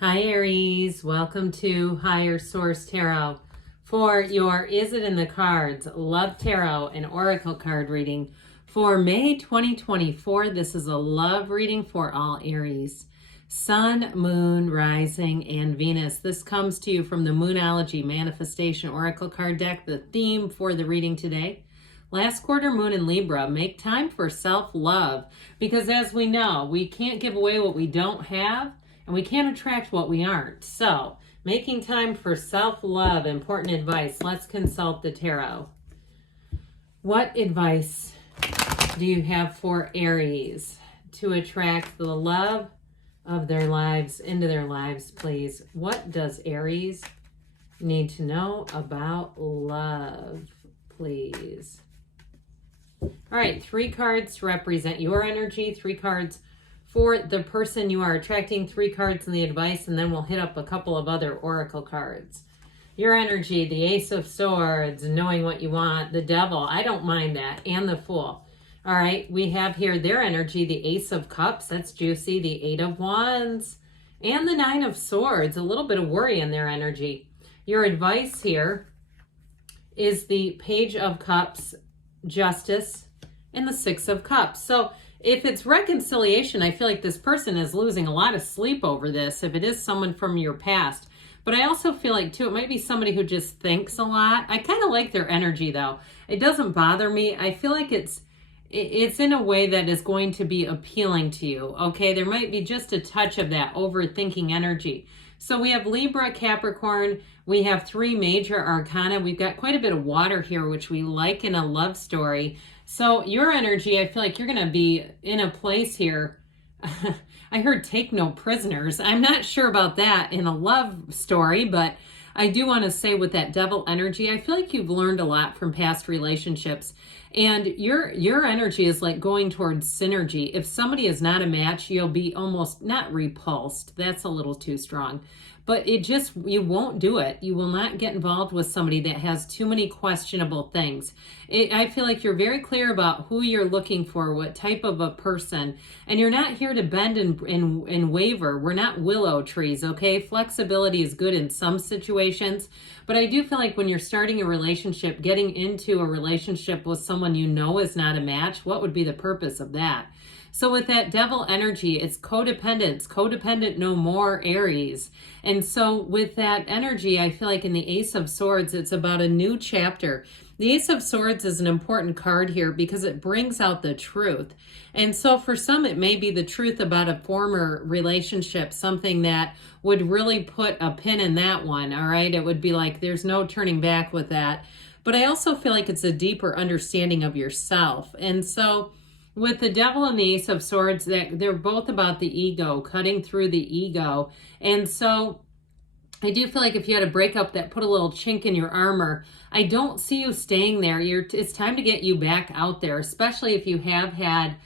Hi Aries, welcome to Higher Source Tarot for your Is It in the Cards Love Tarot and Oracle card reading for May 2024. This is a love reading for all Aries. Sun, Moon, Rising, and Venus. This comes to you from the Moonology Manifestation Oracle card deck. The theme for the reading today: last quarter moon in Libra. Make time for self-love, because as we know, we can't give away what we don't have, and we can't attract what we aren't. So, making time for self-love, important advice. Let's consult the tarot. What advice do you have for Aries to attract the love of their lives into their lives, please? What does Aries need to know about love, please? All right, 3 cards to represent your energy, 3 cards for the person you are attracting, 3 cards in the advice, and then we'll hit up a couple of other oracle cards. Your energy: the Ace of Swords, knowing what you want, the Devil, I don't mind that, and the Fool. All right, we have here their energy: the Ace of Cups, that's juicy, the 8 of Wands, and the 9 of Swords, a little bit of worry in their energy. Your advice here is the Page of Cups, Justice, and the 6 of Cups. So if it's reconciliation, I feel like this person is losing a lot of sleep over this, if it is someone from your past. But I also feel like, too, it might be somebody who just thinks a lot. I kind of like their energy, though. It doesn't bother me. I feel like it's in a way that is going to be appealing to you, okay? There might be just a touch of that overthinking energy. So we have Libra, Capricorn. We have 3 major arcana. We've got quite a bit of water here, which we like in a love story. So your energy, I feel like you're going to be in a place here. I heard take no prisoners. I'm not sure about that in a love story, but I do want to say with that Devil energy, I feel like you've learned a lot from past relationships, and your energy is like going towards synergy. If somebody is not a match, you'll be almost not repulsed. That's a little too strong. But you won't do it. You will not get involved with somebody that has too many questionable things. I feel like you're very clear about who you're looking for, what type of a person, and you're not here to bend and waver. We're not willow trees, okay? Flexibility is good in some situations, but I do feel like when you're starting a relationship, getting into a relationship with someone you know is not a match, what would be the purpose of that? So with that Devil energy, it's codependence, codependent no more, Aries. And so with that energy, I feel like in the Ace of Swords, it's about a new chapter. The Ace of Swords is an important card here because it brings out the truth. And so for some, it may be the truth about a former relationship, something that would really put a pin in that one, all right? It would be like there's no turning back with that. But I also feel like it's a deeper understanding of yourself. And so with the Devil and the Ace of Swords, they're both about the ego, cutting through the ego. And so I do feel like if you had a breakup that put a little chink in your armor, I don't see you staying there. It's time to get you back out there, especially if you have had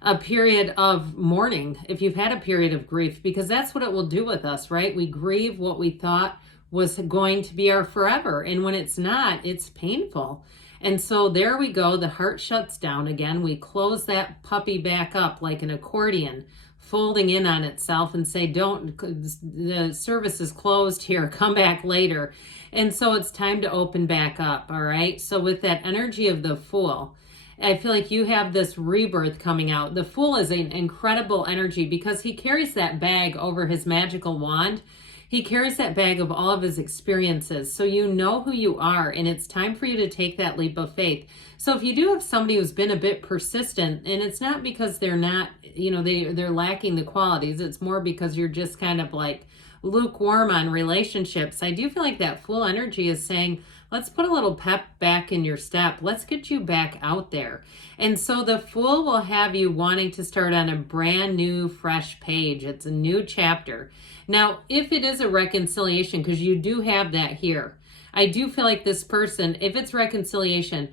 a period of mourning, if you've had a period of grief, because that's what it will do with us, right? We grieve what we thought was going to be our forever. And when it's not, it's painful. And so there we go. The heart shuts down again. We close that puppy back up like an accordion, folding in on itself, and say, the service is closed here. Come back later. And so it's time to open back up. All right. So with that energy of the Fool, I feel like you have this rebirth coming out. The Fool is an incredible energy because he carries that bag over his magical wand. He carries that bag of all of his experiences. So you know who you are, and it's time for you to take that leap of faith. So if you do have somebody who's been a bit persistent, and it's not because they're not, they're lacking the qualities, it's more because you're just kind of like lukewarm on relationships. I do feel like that Fool energy is saying, let's put a little pep back in your step. Let's get you back out there. And so the Fool will have you wanting to start on a brand new, fresh page. It's a new chapter. Now, if it is a reconciliation, because you do have that here, I do feel like this person, if it's reconciliation,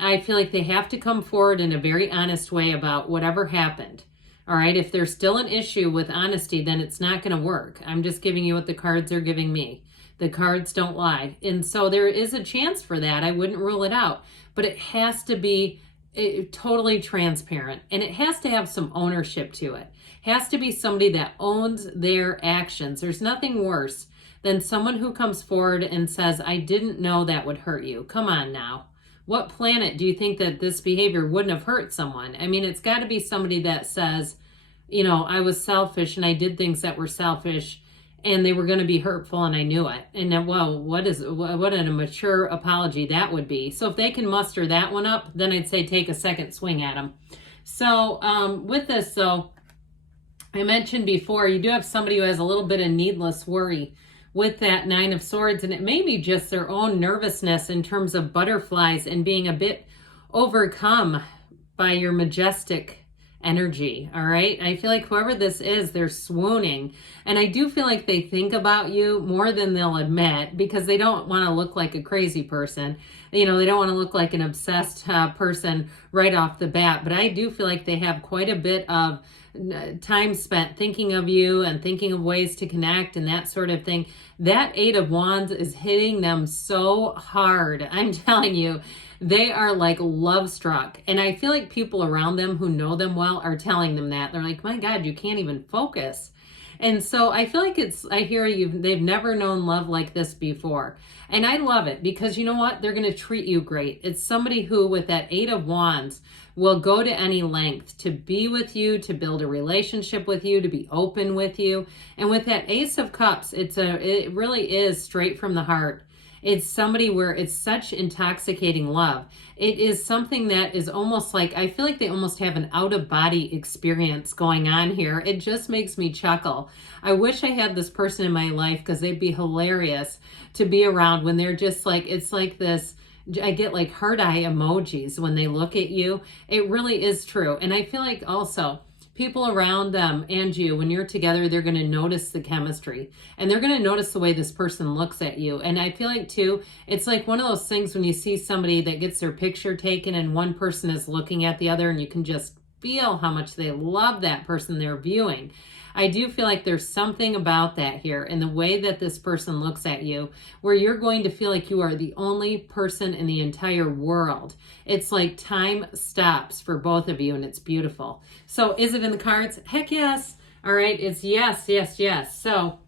I feel like they have to come forward in a very honest way about whatever happened. All right, if there's still an issue with honesty, then it's not going to work. I'm just giving you what the cards are giving me. The cards don't lie. And so there is a chance for that. I wouldn't rule it out. But it has to be totally transparent, and it has to have some ownership to it. Has to be somebody that owns their actions. There's nothing worse than someone who comes forward and says, I didn't know that would hurt you. Come on now. What planet do you think that this behavior wouldn't have hurt someone? I mean, it's got to be somebody that says, I was selfish and I did things that were selfish and they were going to be hurtful and I knew it. And then, well, what a mature apology that would be. So if they can muster that one up, then I'd say take a second swing at them. So with this, though, I mentioned before, you do have somebody who has a little bit of needless worry with that Nine of Swords, and it may be just their own nervousness in terms of butterflies and being a bit overcome by your majestic energy. All right, I feel like whoever this is, they're swooning, and I do feel like they think about you more than they'll admit, because they don't want to look like a crazy person. They don't want to look like an obsessed person right off the bat, but I do feel like they have quite a bit of time spent thinking of you and thinking of ways to connect and that sort of thing. That Eight of Wands is hitting them so hard. I'm telling you, they are like love struck. And I feel like people around them who know them well are telling them that. They're like, my God, you can't even focus. And so I feel like I hear they've never known love like this before. And I love it because you know what? They're going to treat you great. It's somebody who, with that Eight of Wands, will go to any length to be with you, to build a relationship with you, to be open with you. And with that Ace of Cups, it really is straight from the heart. It's somebody where it's such intoxicating love. It is something that is almost like, I feel like they almost have an out-of-body experience going on here. It just makes me chuckle. I wish I had this person in my life because they'd be hilarious to be around when they're just like, it's like this, I get like heart eye emojis when they look at you. It really is true. And I feel like also, people around them and you, when you're together, they're going to notice the chemistry and they're going to notice the way this person looks at you. And I feel like too, it's like one of those things when you see somebody that gets their picture taken and one person is looking at the other and you can just feel how much they love that person they're viewing. I do feel like there's something about that here in the way that this person looks at you, where you're going to feel like you are the only person in the entire world. It's like time stops for both of you and it's beautiful. So is it in the cards? Heck yes. All right. It's yes, yes, yes. So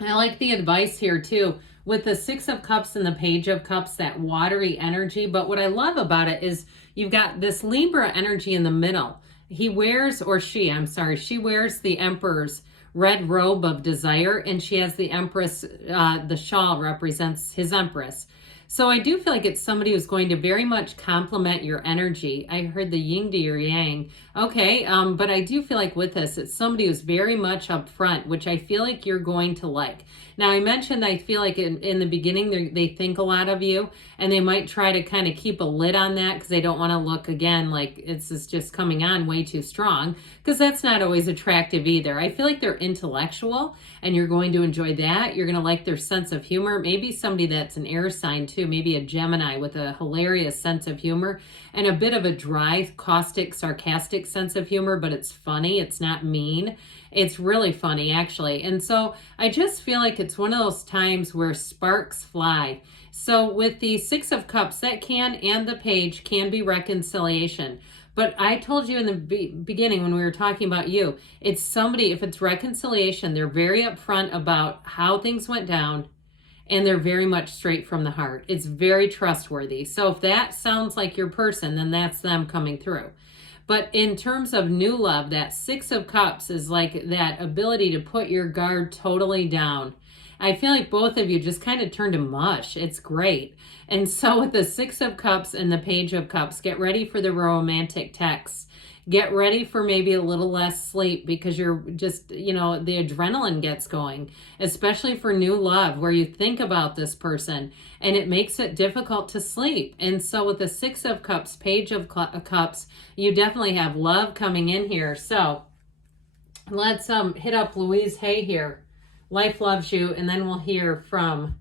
I like the advice here too. With the Six of Cups and the Page of Cups, that watery energy. But what I love about it is you've got this Libra energy in the middle. She wears the Emperor's red robe of desire, and she has the Empress, the shawl represents his Empress. So I do feel like it's somebody who's going to very much complement your energy. I heard the yin to your yang. Okay, but I do feel like with this, it's somebody who's very much up front, which I feel like you're going to like. Now, I mentioned I feel like in the beginning, they think a lot of you, and they might try to kind of keep a lid on that because they don't want to look, again, like it's just coming on way too strong, because that's not always attractive either. I feel like they're intellectual, and you're going to enjoy that. You're going to like their sense of humor. Maybe somebody that's an air sign too, maybe a Gemini with a hilarious sense of humor and a bit of a dry, caustic, sarcastic sense of humor, but it's funny. It's not mean. It's really funny, actually. And so I just feel like it's one of those times where sparks fly. So with the Six of Cups, that can, and the Page, can be reconciliation. But I told you in the beginning when we were talking about you, it's somebody, if it's reconciliation, they're very upfront about how things went down, and they're very much straight from the heart. It's very trustworthy. So if that sounds like your person, then that's them coming through. But in terms of new love, that Six of Cups is like that ability to put your guard totally down. I feel like both of you just kind of turned to mush. It's great. And so with the Six of Cups and the Page of Cups, get ready for the romantic texts. Get ready for maybe a little less sleep because you're just, the adrenaline gets going, especially for new love where you think about this person and it makes it difficult to sleep. And so with the Six of Cups, Page of Cups, you definitely have love coming in here. So let's hit up Louise Hay here. Life loves you, and then we'll hear from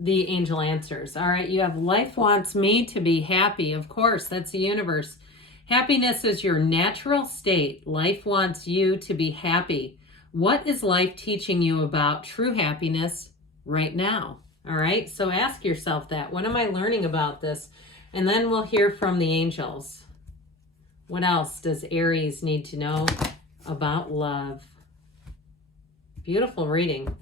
the angel answers. All right, you have life wants me to be happy. Of course, that's the universe. Happiness is your natural state. Life wants you to be happy. What is life teaching you about true happiness right now? All right, so ask yourself that. What am I learning about this? And then we'll hear from the angels. What else does Aries need to know about love? Beautiful reading.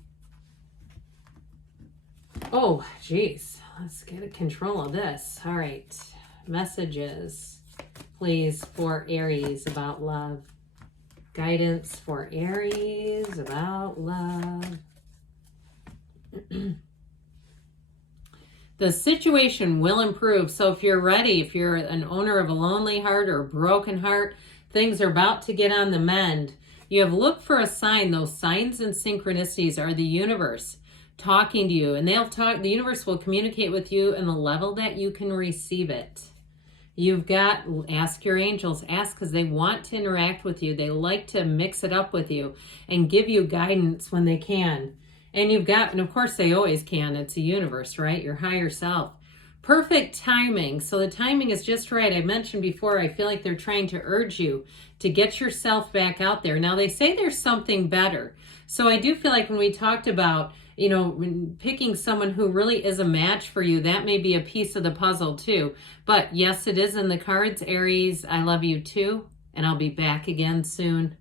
Oh, geez. Let's get control of this. All right. Messages, please, for Aries about love. Guidance for Aries about love. The situation will improve. So if you're ready, if you're an owner of a lonely heart or a broken heart, things are about to get on the mend. You have looked for a sign. Those signs and synchronicities are the universe talking to you. And the universe will communicate with you in the level that you can receive it. You've got, ask your angels, ask because they want to interact with you. They like to mix it up with you and give you guidance when they can. And of course they always can. It's the universe, right? Your higher self. Perfect timing. So the timing is just right. I mentioned before, I feel like they're trying to urge you to get yourself back out there. Now they say there's something better. So I do feel like when we talked about, picking someone who really is a match for you, that may be a piece of the puzzle too. But yes, it is in the cards, Aries. I love you too. And I'll be back again soon.